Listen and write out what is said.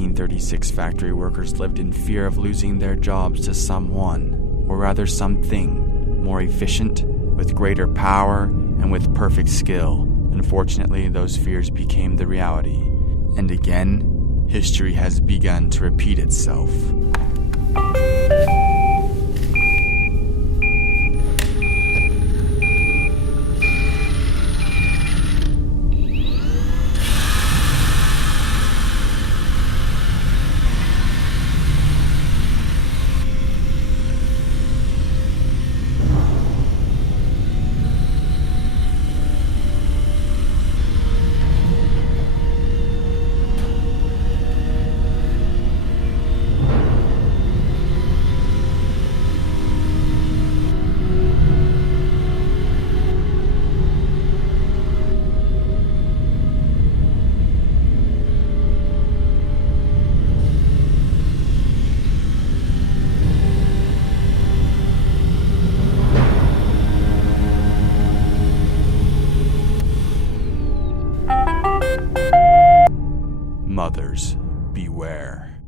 1936, factory workers lived in fear of losing their jobs to someone, or rather something, more efficient, with greater power, and with perfect skill. Unfortunately, those fears became the reality. And again, history has begun to repeat itself. Mothers, beware.